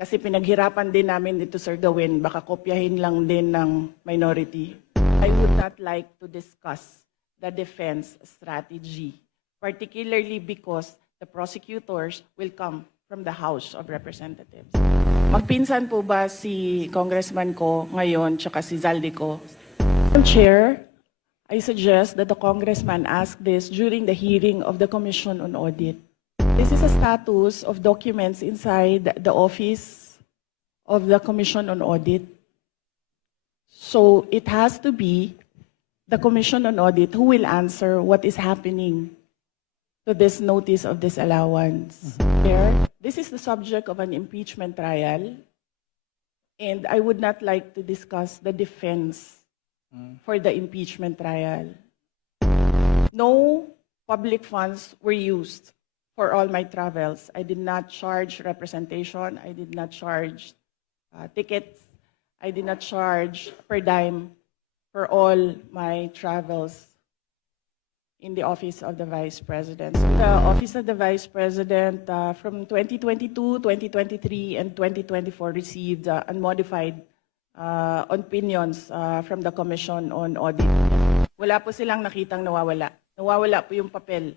Kasi pinaghirapan din namin dito, Sir gawin, baka kopyahin lang din ng minority. I would not like to discuss the defense strategy, particularly because the prosecutors will come from the House of Representatives. Magpinsan po ba si Congressman ko ngayon tsaka si Zaldico? Madam Chair, I suggest that the Congressman ask this during the hearing of the Commission on Audit. This is a status of documents inside the office of the Commission on Audit. So it has to be the Commission on Audit who will answer what is happening to this notice of disallowance. Chair, this is the subject of an impeachment trial, and I would not like to discuss the defense for the impeachment trial. No public funds were used for all my travels. I did not charge representation. I did not charge tickets. I did not charge per dime for all my travels in the Office of the Vice President. So the Office of the Vice President from 2022, 2023, and 2024 received unmodified opinions from the Commission on Audit. Wala po silang nakitang nawawala. Nawawala po yung papel